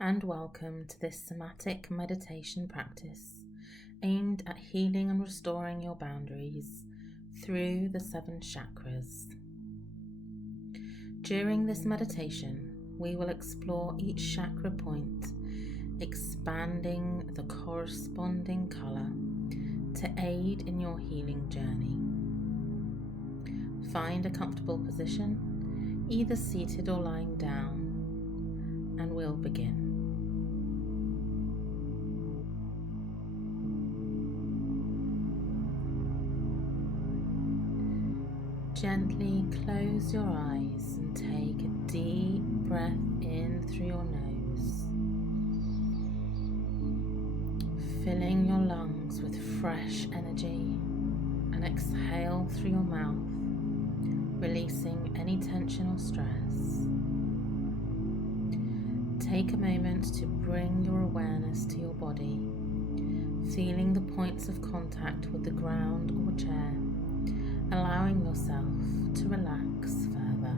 and welcome to this somatic meditation practice aimed at healing and restoring your boundaries through the 7 chakras. During this meditation, we will explore each chakra point, expanding the corresponding colour to aid in your healing journey. Find a comfortable position, either seated or lying down, and we'll begin. Gently close your eyes and take a deep breath in through your nose, filling your lungs with fresh energy, and exhale through your mouth, releasing any tension or stress. Take a moment to bring your awareness to your body, feeling the points of contact with the ground or chair, allowing yourself to relax further.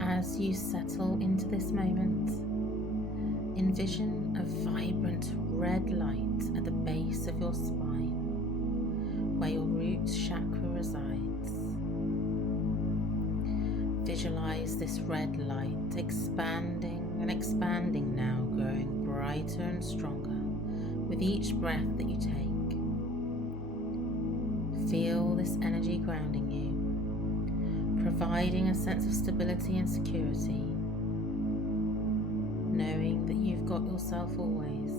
As you settle into this moment, envision a vibrant red light at the base of your spine, where your root chakra resides. Visualize this red light expanding and expanding now, growing brighter and stronger with each breath that you take. Feel this energy grounding you, providing a sense of stability and security, knowing that you've got yourself always,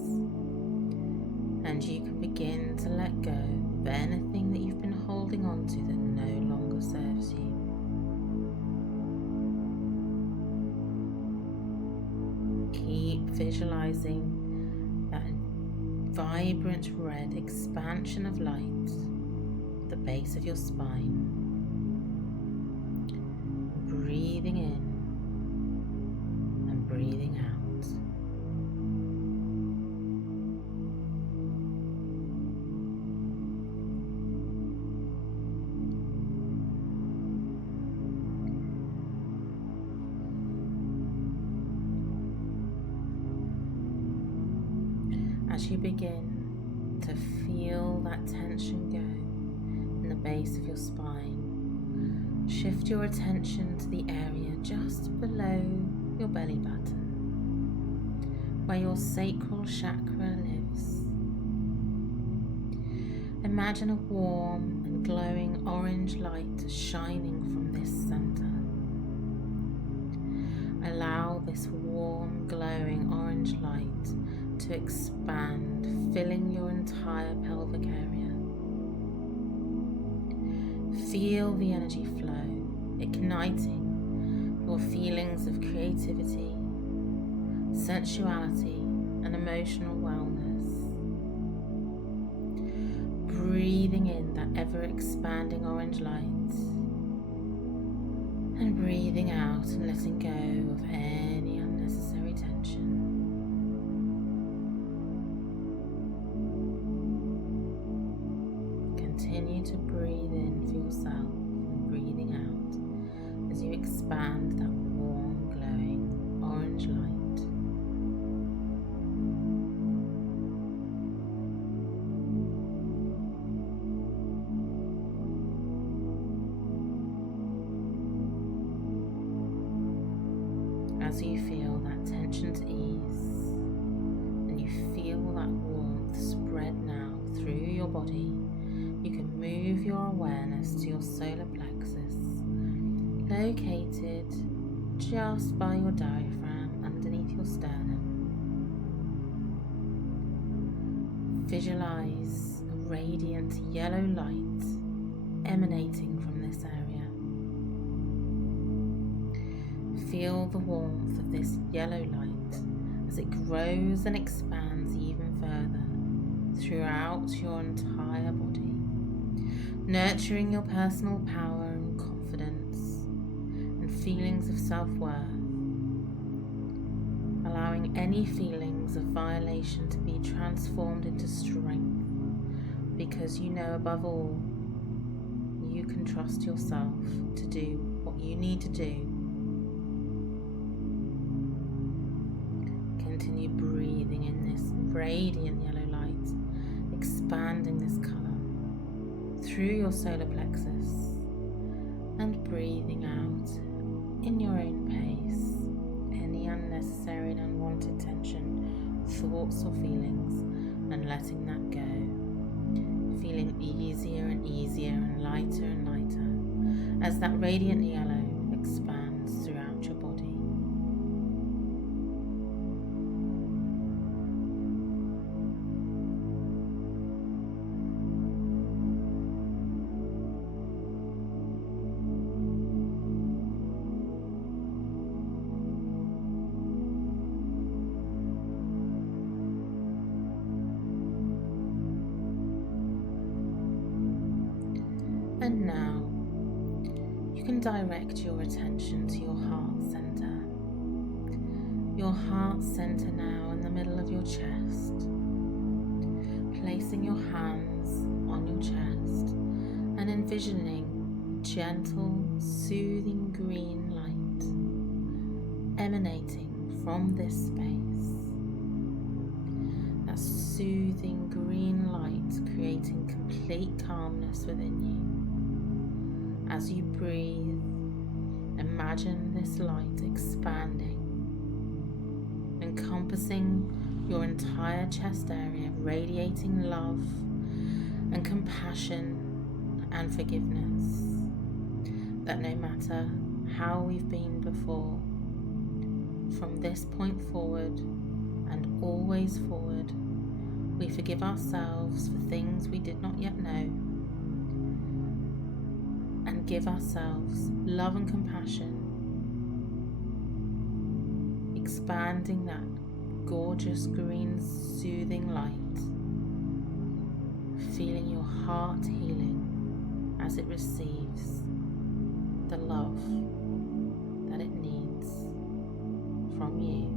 and you can begin to let go of anything that you've been holding on to that no longer serves you. Keep visualizing that vibrant red expansion of light at the base of your spine. Breathing in and breathing out. As you begin to feel that tension go in the base of your spine, shift your attention to the area just below your belly button, where your sacral chakra lives. Imagine a warm and glowing orange light shining from this center. Allow this warm, glowing orange light to expand, filling your entire pelvic area. Feel the energy flow, igniting your feelings of creativity, sensuality, and emotional wellness. Breathing in that ever-expanding orange light, and breathing out and letting go of any unnecessary tension. Continue to breathe in for yourself and breathing out as you expand that warm, glowing orange light. As you feel that tension to ease and you feel that warmth spread now through your body, you can move your awareness to your solar plexus, located just by your diaphragm underneath your sternum. Visualize a radiant yellow light emanating from this area. Feel the warmth of this yellow light as it grows and expands even further throughout your entire body, nurturing your personal power and confidence and feelings of self-worth. allowing any feelings of violation to be transformed into strength, because you know above all, you can trust yourself to do what you need to do. Continue breathing in this radiant yellow light, expanding this colour through your solar plexus, and breathing out in your own pace any unnecessary and unwanted tension, thoughts or feelings, and letting that go. Feeling easier and easier and lighter as that radiant yellow expands throughout your body. And now you can direct your attention to your heart center. Your heart center now in the middle of your chest. Placing your hands on your chest and envisioning gentle, soothing green light emanating from this space. That soothing green light creating complete calmness within you. As you breathe, imagine this light expanding, encompassing your entire chest area, radiating love and compassion and forgiveness. That no matter how we've been before, from this point forward and always forward, we forgive ourselves for things we did not yet know, and give ourselves love and compassion, expanding that gorgeous green soothing light, feeling your heart healing as it receives the love that it needs from you,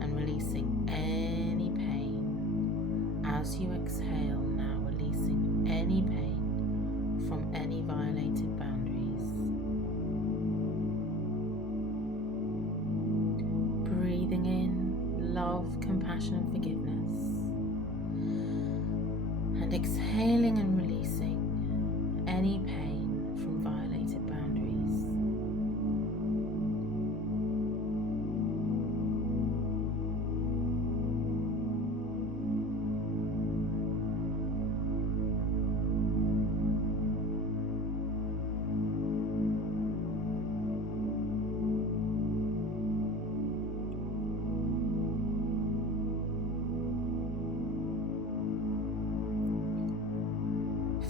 and releasing any pain as you exhale, now releasing any pain from any violated boundaries. Breathing in love, compassion and forgiveness, and exhaling and releasing any pain from violated boundaries.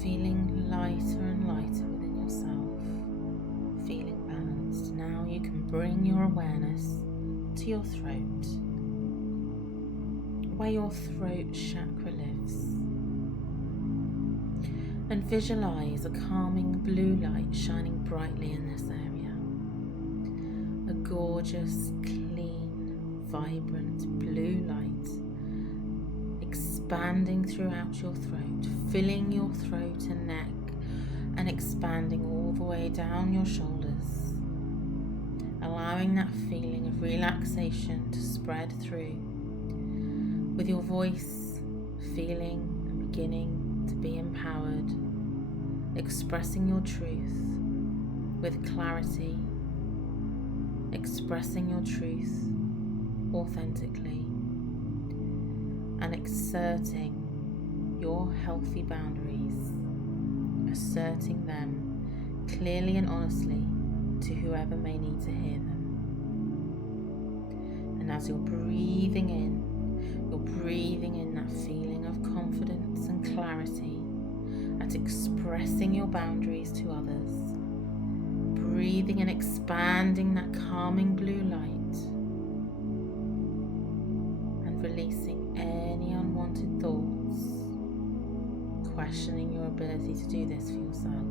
Feeling lighter and lighter within yourself, feeling balanced. Now you can bring your awareness to your throat, where your throat chakra lives, and visualize a calming blue light shining brightly in this area. A gorgeous, clean, vibrant blue light expanding throughout your throat, filling your throat and neck, and expanding all the way down your shoulders, allowing that feeling of relaxation to spread through, with your voice feeling and beginning to be empowered, expressing your truth with clarity, expressing your truth authentically, and exerting your healthy boundaries, asserting them clearly and honestly to whoever may need to hear them. And as you're breathing in that feeling of confidence and clarity at expressing your boundaries to others, breathing and expanding that calming blue light, and releasing any unwanted thoughts, questioning your ability to do this for yourself.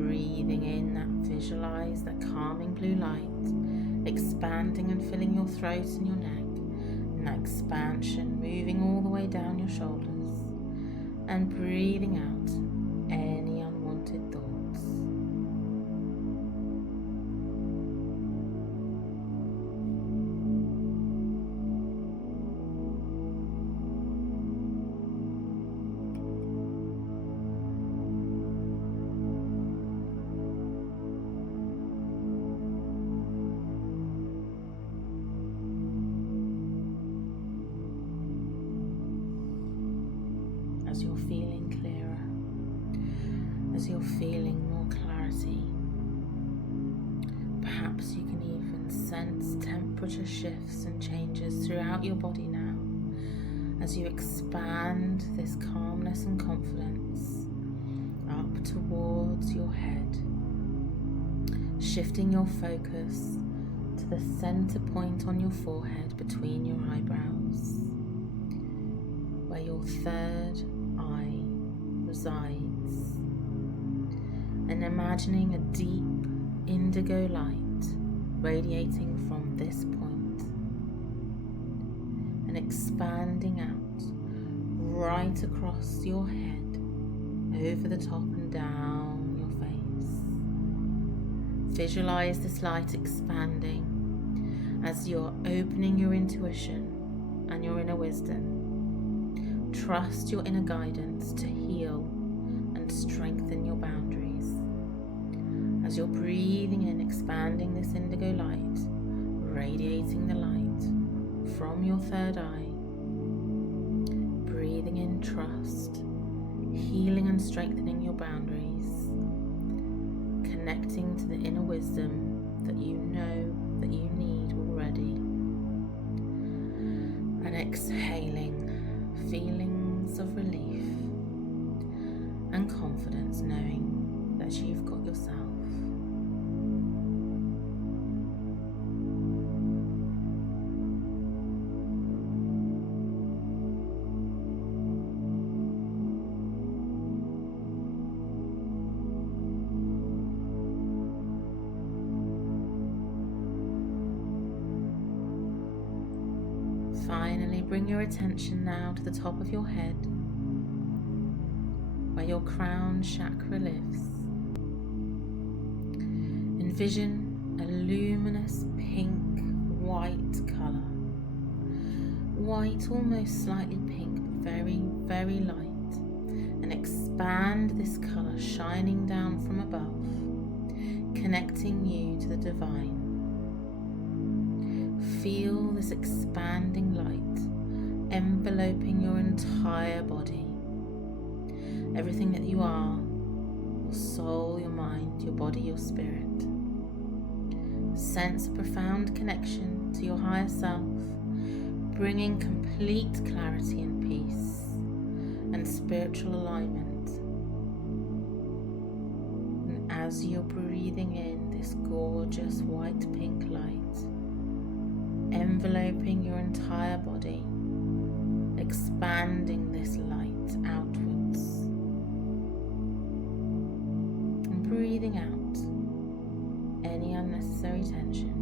breathing in that, visualize that calming blue light, expanding and filling your throat and your neck, and that expansion moving all the way down your shoulders, and breathing out any unwanted thoughts. As you're feeling clearer, as you're feeling more clarity, perhaps you can even sense temperature shifts and changes throughout your body now as you expand this calmness and confidence up towards your head, shifting your focus to the center point on your forehead between your eyebrows, where your third eye resides, and imagining a deep indigo light radiating from this point and expanding out right across your head, over the top and down your face. Visualize this light expanding as you're opening your intuition and your inner wisdom. Trust your inner guidance to heal and strengthen your boundaries. As you're breathing in, expanding this indigo light, radiating the light from your third eye, breathing in trust, healing and strengthening your boundaries, connecting to the inner wisdom that you know that you need already, and exhaling feelings of relief and confidence, knowing that you've got yourself. Finally, bring your attention now to the top of your head, where your crown chakra lives. Envision a luminous pink-white colour. White, almost slightly pink, but very, very light. And expand this colour, shining down from above, connecting you to the divine. Feel this expanding light enveloping your entire body. Everything that you are, your soul, your mind, your body, your spirit. Sense a profound connection to your higher self, bringing complete clarity and peace and spiritual alignment. And as you're breathing in this gorgeous white pink light, enveloping your entire body, expanding this light outwards, and breathing out any unnecessary tension.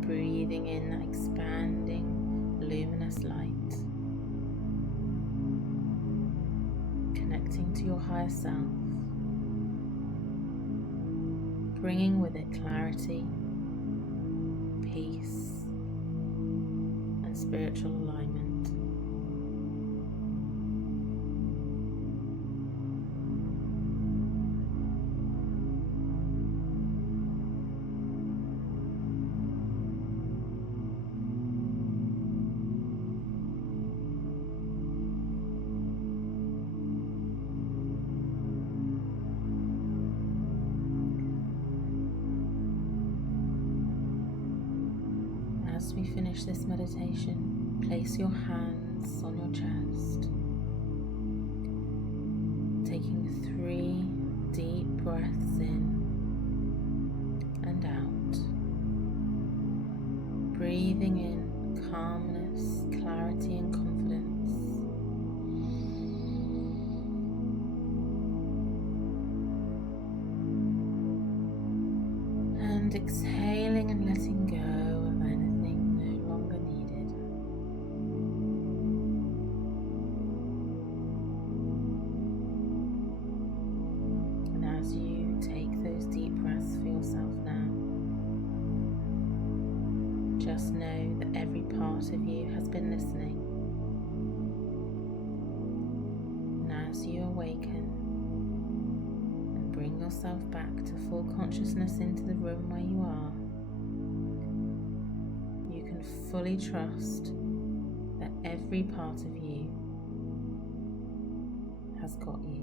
Breathing in that expanding luminous light, connecting to your higher self, bringing with it clarity, peace, and spiritual alignment. As we finish this meditation, place your hands on your chest, taking 3 deep breaths in and out, breathing in calmness, clarity and confidence, And exhaling and letting go of anything no longer needed. And as you take those deep breaths for yourself now, just know that every part of you has been listening. And as you awaken and bring yourself back to full consciousness into the room where you are, you can fully trust that every part of you has got you.